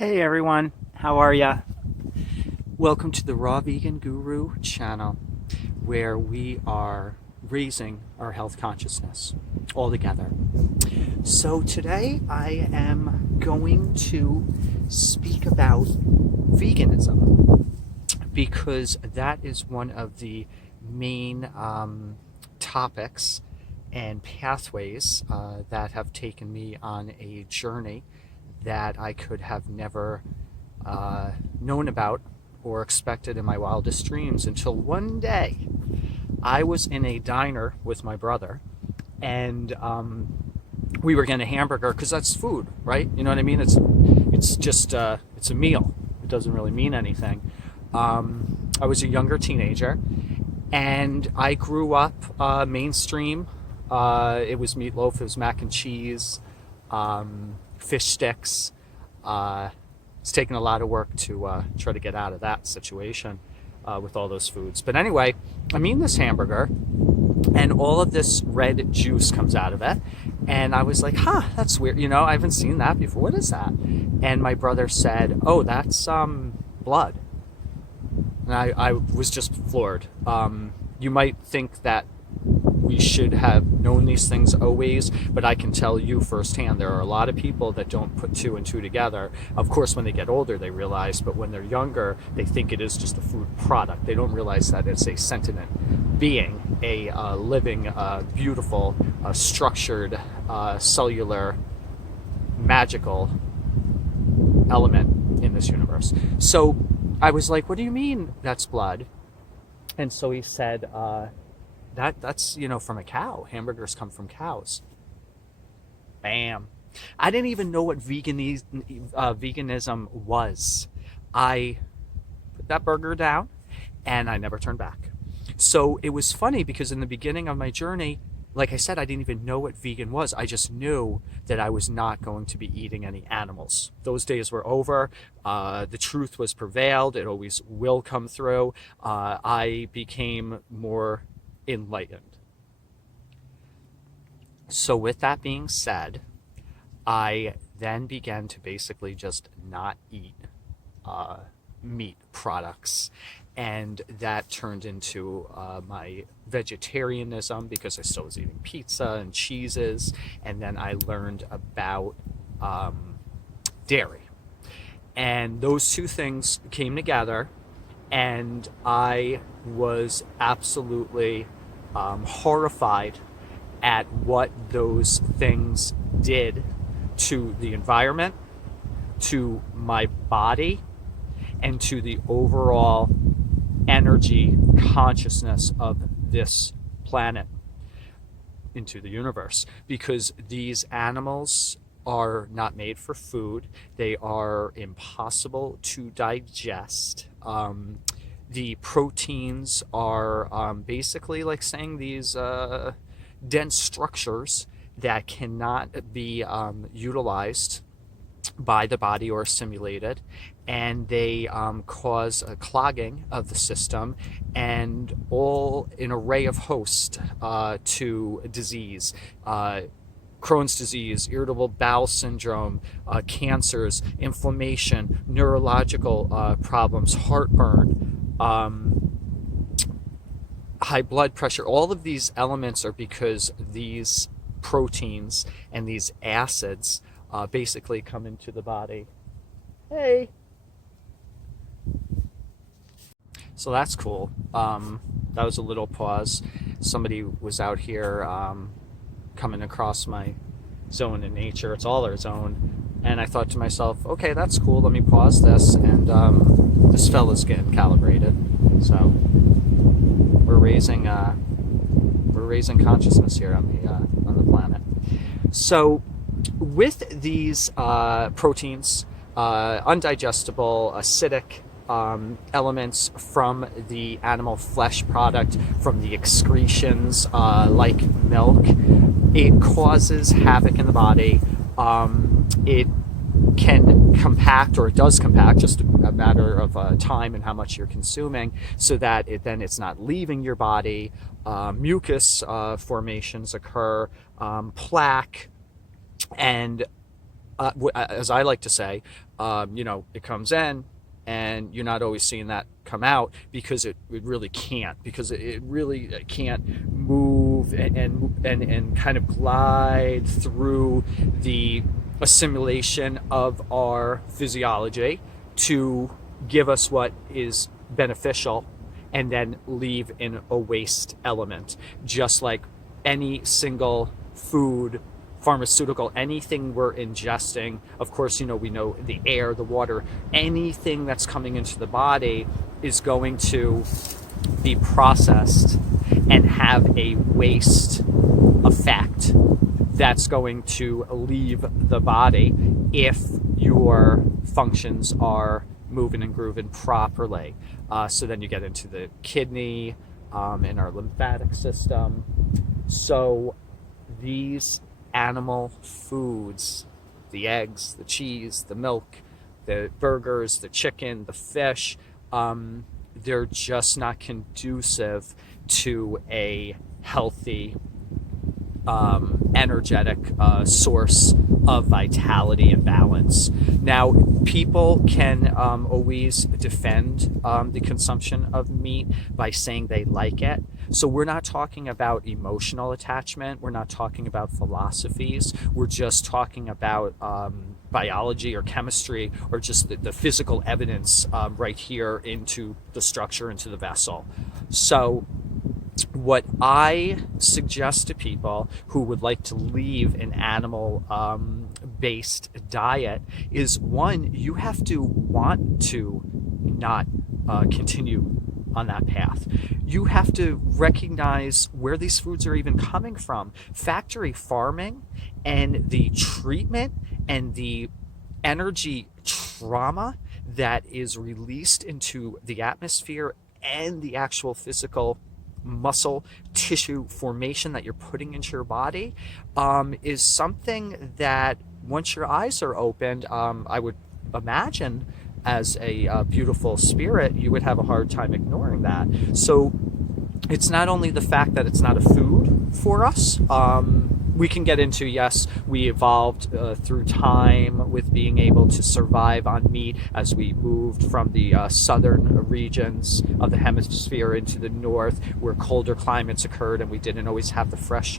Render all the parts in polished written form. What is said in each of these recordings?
Hey everyone, how are ya? Welcome to the Raw Vegan Guru channel, where we are raising our health consciousness all together. So today I am going to speak about veganism because that is one of the main topics and pathways that have taken me on a journey that I could have never known about or expected in my wildest dreams until one day I was in a diner with my brother, and we were getting a hamburger because that's food, right? You know what I mean? It's just it's a meal. It doesn't really mean anything. I was a younger teenager, and I grew up mainstream. It was meatloaf, it was mac and cheese, fish sticks. It's taken a lot of work to try to get out of that situation with all those foods. But anyway, I'm eating this hamburger, and all of this red juice comes out of it. And I was like, that's weird. I haven't seen that before. What is that? And my brother said, oh, that's blood. And I was just floored. You might think that we should have known these things always, but I can tell you firsthand, there are a lot of people that don't put two and two together. Of course, when they get older, they realize, but when they're younger, they think it is just a food product. They don't realize that it's a sentient being, a living, beautiful, structured, cellular, magical element in this universe. So I was like, what do you mean that's blood? And so he said, that's from a cow. Hamburgers come from cows. Bam. I didn't even know what veganism was. I put that burger down and I never turned back. So it was funny because in the beginning of my journey, like I said, I didn't even know what vegan was. I just knew that I was not going to be eating any animals. Those days were over. The truth was prevailed. It always will come through. I became more enlightened. So with that being said, I then began to basically just not eat meat products, and that turned into my vegetarianism because I still was eating pizza and cheeses, and then I learned about dairy, and those two things came together, and I was absolutely horrified at what those things did to the environment, to my body, and to the overall energy consciousness of this planet into the universe, because these animals are not made for food. They are impossible to digest. The proteins are basically like saying these dense structures that cannot be utilized by the body or assimilated, and they cause a clogging of the system and all an array of hosts to disease. Crohn's disease, irritable bowel syndrome, cancers, inflammation, neurological problems, heartburn, high blood pressure. All of these elements are because these proteins and these acids basically come into the body. Hey. So that's cool. That was a little pause. Somebody was out here coming across my zone in nature. It's all our zone. And I thought to myself, okay, that's cool. Let me pause this. And this fella's getting calibrated. So we're raising consciousness here on the planet. So with these proteins, undigestible, acidic elements from the animal flesh product, from the excretions like milk, it causes havoc in the body. It can compact, or it does compact, just a matter of time and how much you're consuming, so that it's not leaving your body. Mucus formations occur, plaque, and as I like to say, It comes in, and you're not always seeing that come out because it really can't, because it really can't move and kind of glide through the assimilation of our physiology to give us what is beneficial and then leave in a waste element, just like any single food, pharmaceutical, anything we're ingesting. Of course, we know the air, the water, anything that's coming into the body is going to be processed and have a waste effect that's going to leave the body if your functions are moving and grooving properly. So then you get into the kidney and our lymphatic system. So these animal foods, the eggs, the cheese, the milk, the burgers, the chicken, the fish, they're just not conducive to a healthy, energetic source of vitality and balance. Now, people can always defend the consumption of meat by saying they like it. So we're not talking about emotional attachment. We're not talking about philosophies. We're just talking about biology or chemistry, or just the physical evidence right here into the structure, into the vessel. So what I suggest to people who would like to leave an animal based diet is, one, you have to want to not continue on that path. You have to recognize where these foods are even coming from. Factory farming and the treatment and the energy trauma that is released into the atmosphere and the actual physical muscle tissue formation that you're putting into your body is something that, once your eyes are opened, I would imagine as a beautiful spirit, you would have a hard time ignoring that. So it's not only the fact that it's not a food for us. We can get into, yes, we evolved through time with being able to survive on meat as we moved from the southern regions of the hemisphere into the north, where colder climates occurred and we didn't always have the fresh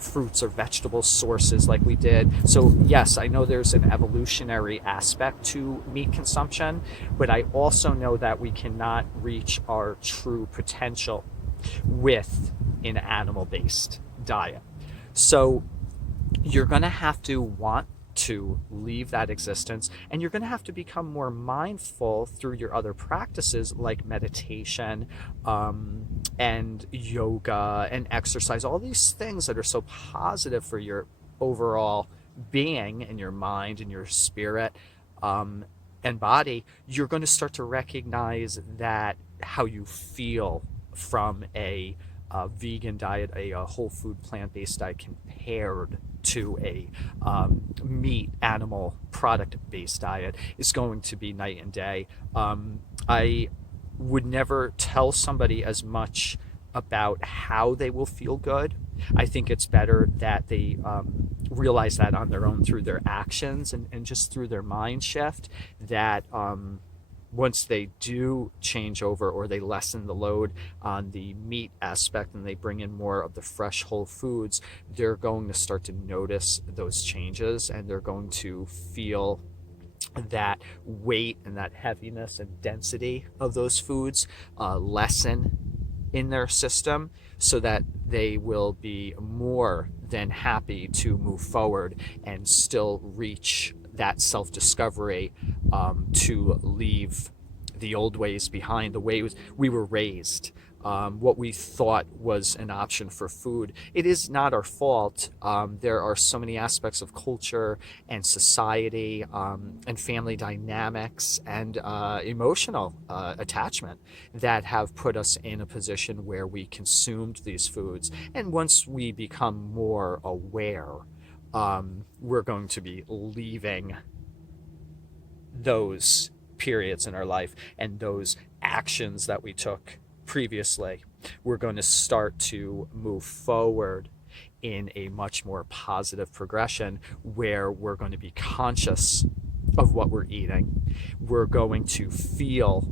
fruits or vegetable sources like we did. So yes, I know there's an evolutionary aspect to meat consumption, but I also know that we cannot reach our true potential with an animal-based diet. So you're going to have to want to leave that existence, and you're going to have to become more mindful through your other practices like meditation and yoga and exercise, all these things that are so positive for your overall being and your mind and your spirit and body. You're going to start to recognize that how you feel from a vegan diet, a whole food plant-based diet, compared to a meat animal product-based diet is going to be night and day. I would never tell somebody as much about how they will feel good. I think it's better that they realize that on their own through their actions and just through their mind shift, that once they do change over or they lessen the load on the meat aspect and they bring in more of the fresh whole foods, they're going to start to notice those changes, and they're going to feel that weight and that heaviness and density of those foods lessen in their system, so that they will be more than happy to move forward and still reach that self-discovery, to leave the old ways behind, the ways we were raised, what we thought was an option for food. It is not our fault. There are so many aspects of culture and society and family dynamics and emotional attachment that have put us in a position where we consumed these foods. And once we become more aware, we're going to be leaving those periods in our life and those actions that we took previously. We're going to start to move forward in a much more positive progression, where we're going to be conscious of what we're eating. We're going to feel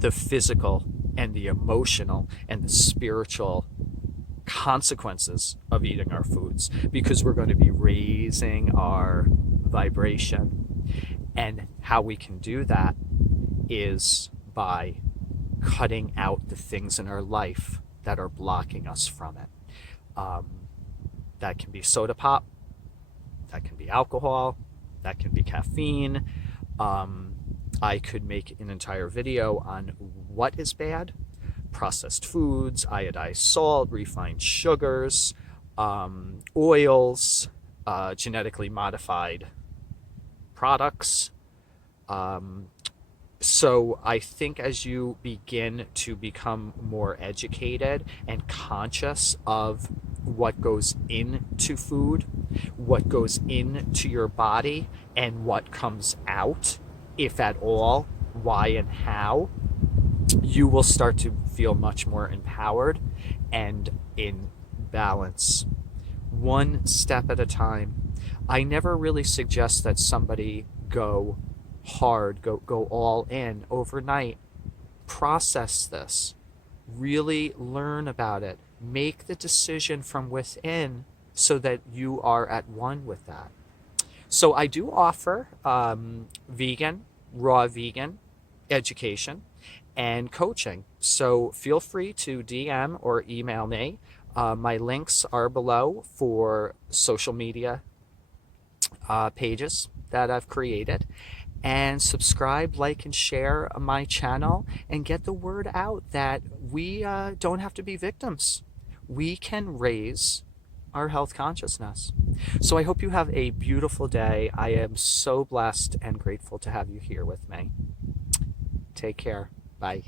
the physical and the emotional and the spiritual consequences of eating our foods, because we're going to be raising our vibration. And how we can do that is by cutting out the things in our life that are blocking us from it. That can be soda pop, that can be alcohol, that can be caffeine. I could make an entire video on what is bad: processed foods, iodized salt, refined sugars, oils, genetically modified products. So I think as you begin to become more educated and conscious of what goes into food, what goes into your body, and what comes out, if at all, why and how, you will start to feel much more empowered and in balance. One step at a time. I never really suggest that somebody go hard, go all in overnight. Process this. Really learn about it. Make the decision from within so that you are at one with that. So I do offer vegan, raw vegan education and coaching. So feel free to DM or email me. My links are below for social media pages that I've created. And subscribe, like, and share my channel, and get the word out that we don't have to be victims. We can raise our health consciousness. So I hope you have a beautiful day. I am so blessed and grateful to have you here with me. Take care. Bye.